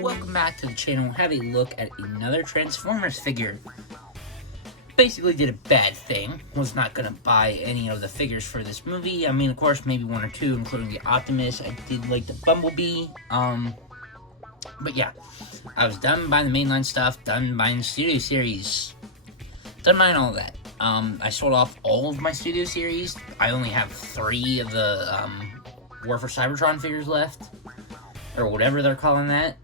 Welcome back to the channel. Have a look at another Transformers figure. Basically did a bad thing. Was not going to buy any of the figures for this movie. I mean, of course, maybe one or two, including the Optimus. I did like the Bumblebee. But yeah, I was done buying the mainline stuff, done buying the Studio Series, done buying all of that. I sold off all of my Studio Series. I only have 3 of the War for Cybertron figures left, or whatever they're calling that.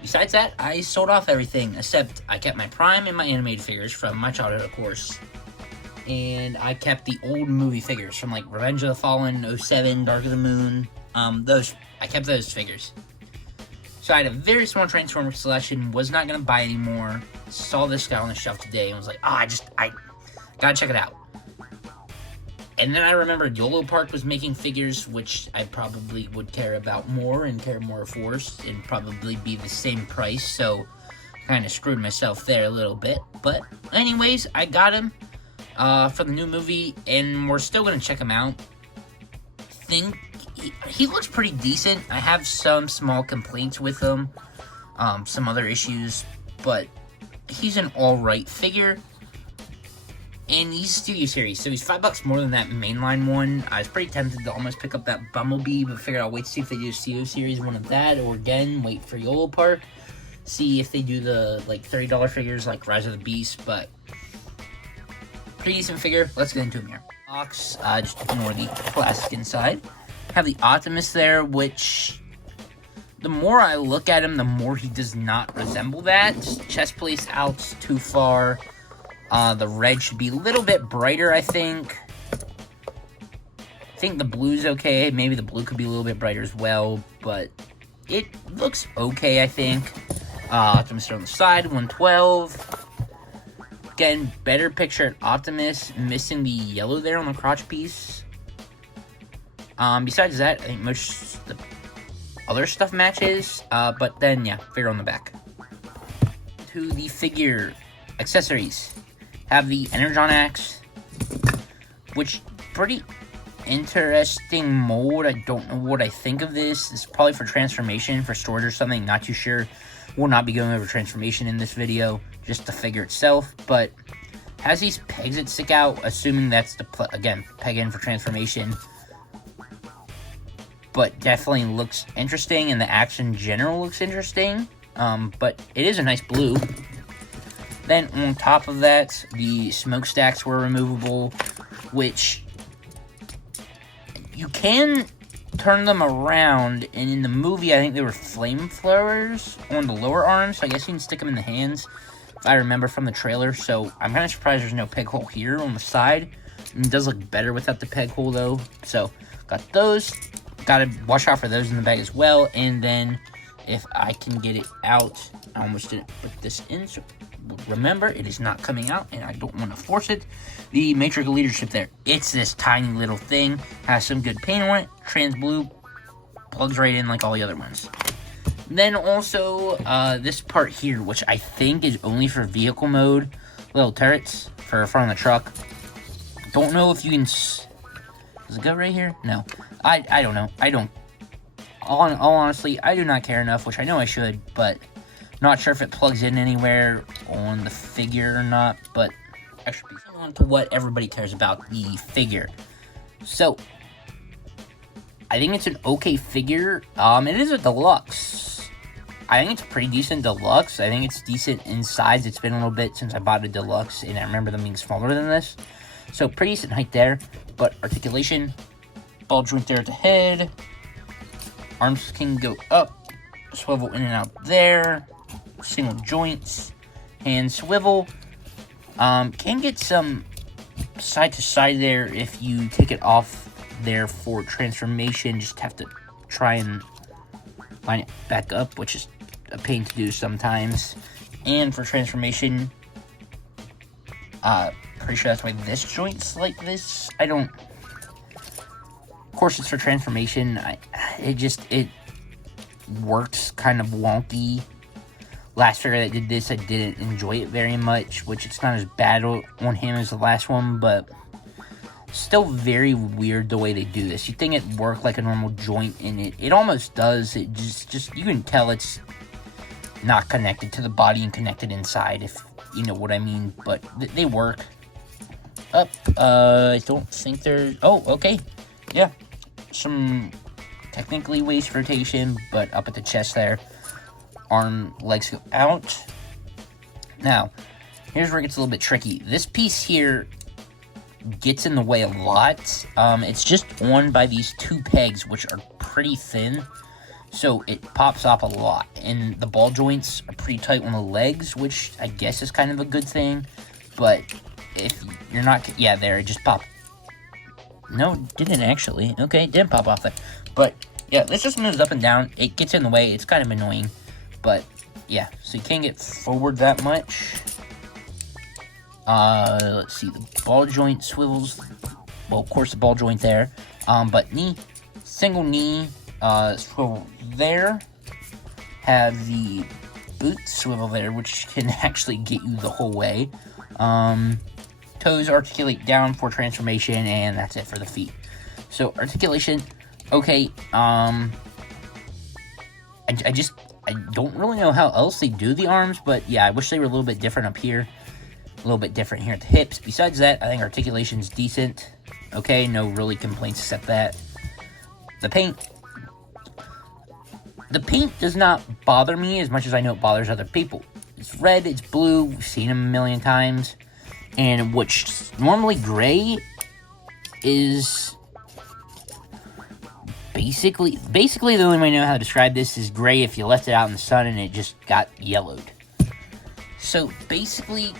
Besides that, I sold off everything, except I kept my Prime and my animated figures from my childhood, of course. And I kept the old movie figures from, like, Revenge of the Fallen, 07, Dark of the Moon. I kept those figures. So I had a very small Transformers selection, was not going to buy anymore. Saw this guy on the shelf today and was like, I gotta check it out. And then I remembered YOLO Park was making figures, which I probably would care about more and care more for, and probably be the same price, so kind of screwed myself there a little bit. But anyways, I got him for the new movie, and we're still going to check him out. He looks pretty decent. I have some small complaints with him, some other issues, but he's an alright figure. And he's Studio Series, so he's $5 more than that mainline one. I was pretty tempted to almost pick up that Bumblebee, but figured I'll wait to see if they do a Studio Series one of that, or again, wait for YOLO Park. See if they do the, like, $30 figures like Rise of the Beast, but pretty decent figure. Let's get into him here. Box, just ignore the plastic inside. Have the Optimus there, which the more I look at him, the more he does not resemble that. Just chest place out too far. The red should be a little bit brighter, I think. I think the blue's okay. Maybe the blue could be a little bit brighter as well, but it looks okay, I think. Optimus on the side, 112. Again, better picture at Optimus, missing the yellow there on the crotch piece. Besides that, I think most of the other stuff matches, but then, yeah, figure on the back. To the figure accessories. Have the Energon Axe, which pretty interesting mold. I don't know what I think of this. It's probably for transformation, for storage or something. Not too sure. Will not be going over transformation in this video, just the figure itself. But has these pegs that stick out, assuming that's again, peg in for transformation. But definitely looks interesting, and the action in general looks interesting. But it is a nice blue. Then on top of that, the smokestacks were removable, which you can turn them around, and in the movie, I think they were flamethrowers on the lower arms, so I guess you can stick them in the hands, if I remember from the trailer. So I'm kind of surprised there's no peg hole here on the side. And it does look better without the peg hole, though. So got those. Got to watch out for those in the bag as well. And then if I can get it out, I almost didn't put this in, so remember, it is not coming out, and I don't want to force it. The Matrix leadership there. It's this tiny little thing. Has some good paint on it. Trans blue. Plugs right in like all the other ones. Then also, this part here, which I think is only for vehicle mode. Little turrets for front of the truck. Don't know if you can... Does it go right here? No. I don't know. All honestly, I do not care enough, which I know I should, but... Not sure if it plugs in anywhere on the figure or not, but extra piece. On to what everybody cares about, the figure. So, I think it's an okay figure. It is a deluxe. I think it's a pretty decent deluxe. I think it's decent in size. It's been a little bit since I bought a deluxe, and I remember them being smaller than this. So, pretty decent height there, but articulation, ball joint there at the head. Arms can go up, swivel in and out there. Single joints, hand swivel. Can get some side to side there if you take it off there for transformation. Just have to try and line it back up, which is a pain to do sometimes. And for transformation, pretty sure that's why this joint's like this. Of course it's for transformation. It works kind of wonky. Last figure that did this, I didn't enjoy it very much, which it's not as bad on him as the last one, but Still very weird the way they do this. You'd think it'd work like a normal joint, and it almost does. It just you can tell it's not connected to the body and connected inside, if you know what I mean. But they work. I don't think there's... Oh, okay. Yeah. Some technically waist rotation, but up at the chest there. Arm, legs go out. Now, here's where it gets a little bit tricky. This piece here gets in the way a lot. It's just on by these two pegs, which are pretty thin. So it pops off a lot. And the ball joints are pretty tight on the legs, which I guess is kind of a good thing. But if you're not... Yeah, there, it just popped. No, it didn't actually. Okay, it didn't pop off there. But, yeah, this just moves up and down. It gets in the way. It's kind of annoying. But, yeah, so you can't get forward that much. Let's see, the ball joint swivels. Well, of course, the ball joint there. But knee, single knee, swivel there. Have the boot swivel there, which can actually get you the whole way. Toes articulate down for transformation, and that's it for the feet. So, articulation, okay, I don't really know how else they do the arms, but yeah, I wish they were a little bit different up here. A little bit different here at the hips. Besides that, I think articulation's decent. Okay, no really complaints except that. The paint does not bother me as much as I know it bothers other people. It's red, it's blue, we've seen them a million times. And which normally gray is basically the only way I know how to describe this is gray if you left it out in the sun and it just got yellowed. So basically,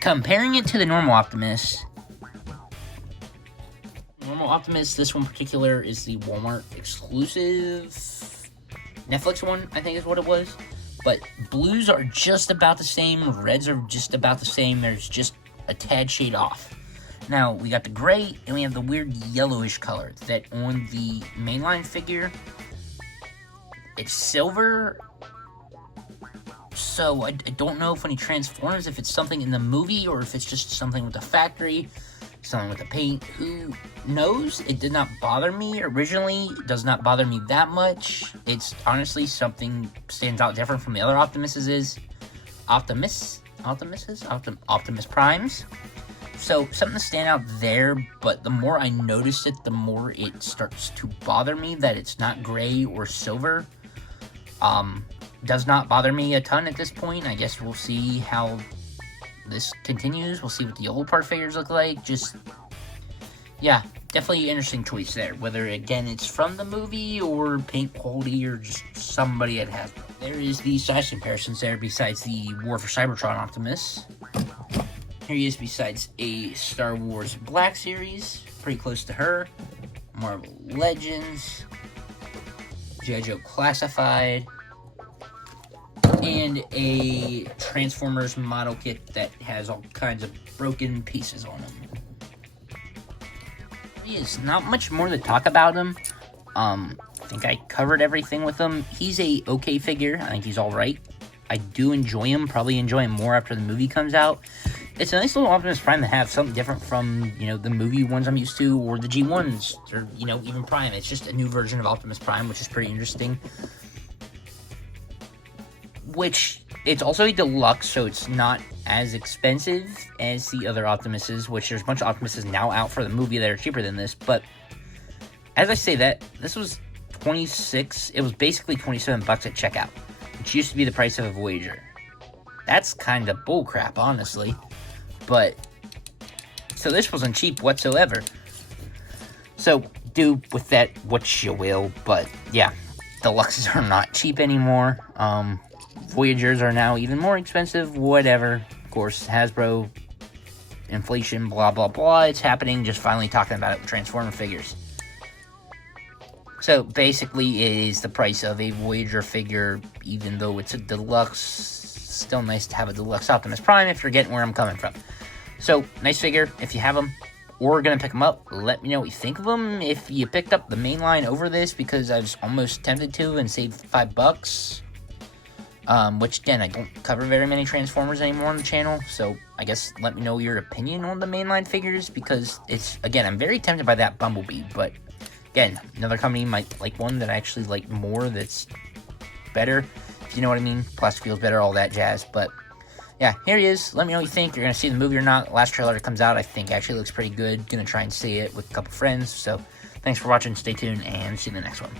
comparing it to the normal Optimus, this one in particular is the Walmart exclusive Netflix one, I think is what it was. But blues are just about the same, reds are just about the same, there's just a tad shade off. Now, we got the gray, and we have the weird yellowish color that on the mainline figure, it's silver. So, I don't know if when he transforms, if it's something in the movie, or if it's just something with the factory, something with the paint. Who knows? It did not bother me originally. It does not bother me that much. It's honestly something stands out different from the other Optimus Primes. So, something to stand out there, but the more I notice it, the more it starts to bother me that it's not gray or silver. Does not bother me a ton at this point. I guess we'll see how this continues. We'll see what the old part figures look like. Just, yeah, definitely an interesting choice there. Whether, again, it's from the movie or paint quality or just somebody at Hasbro. There is the size comparisons there besides the War for Cybertron Optimus. Here he is besides a Star Wars Black Series. Pretty close to her. Marvel Legends. G.I. Joe Classified. And a Transformers model kit that has all kinds of broken pieces on him. There's not much more to talk about him. I think I covered everything with him. He's a okay figure. I think he's alright. I do enjoy him. Probably enjoy him more after the movie comes out. It's a nice little Optimus Prime to have. Something different from, the movie ones I'm used to, or the G1s, or, even Prime. It's just a new version of Optimus Prime, which is pretty interesting. Which, it's also a deluxe, so it's not as expensive as the other Optimuses, which there's a bunch of Optimuses now out for the movie that are cheaper than this, but as I say that, this was $26, it was basically $27 at checkout, which used to be the price of a Voyager. That's kind of bullcrap, honestly, but, so this wasn't cheap whatsoever. So, do with that what you will, but, yeah, deluxes are not cheap anymore. Voyagers are now even more expensive, whatever. Of course, Hasbro, inflation, blah, blah, blah. It's happening, just finally talking about it with Transformer figures. So, basically, it is the price of a Voyager figure, even though it's a deluxe. Still nice to have a deluxe Optimus Prime if you're getting where I'm coming from. So, nice figure. If you have them, or gonna pick them up, let me know what you think of them. If you picked up the main line over this, because I was almost tempted to and saved $5, which again, I don't cover very many Transformers anymore on the channel, so I guess let me know your opinion on the mainline figures, because it's, again, I'm very tempted by that Bumblebee, but again, another company might like one that I actually like more, that's better, if you know what I mean. Plastic feels better, all that jazz. But yeah, here he is. Let me know what you think. You're gonna see the movie or not. Last trailer that comes out, I think, actually looks pretty good. Gonna try and see it with a couple friends. So thanks for watching. Stay tuned, and see you in the next one.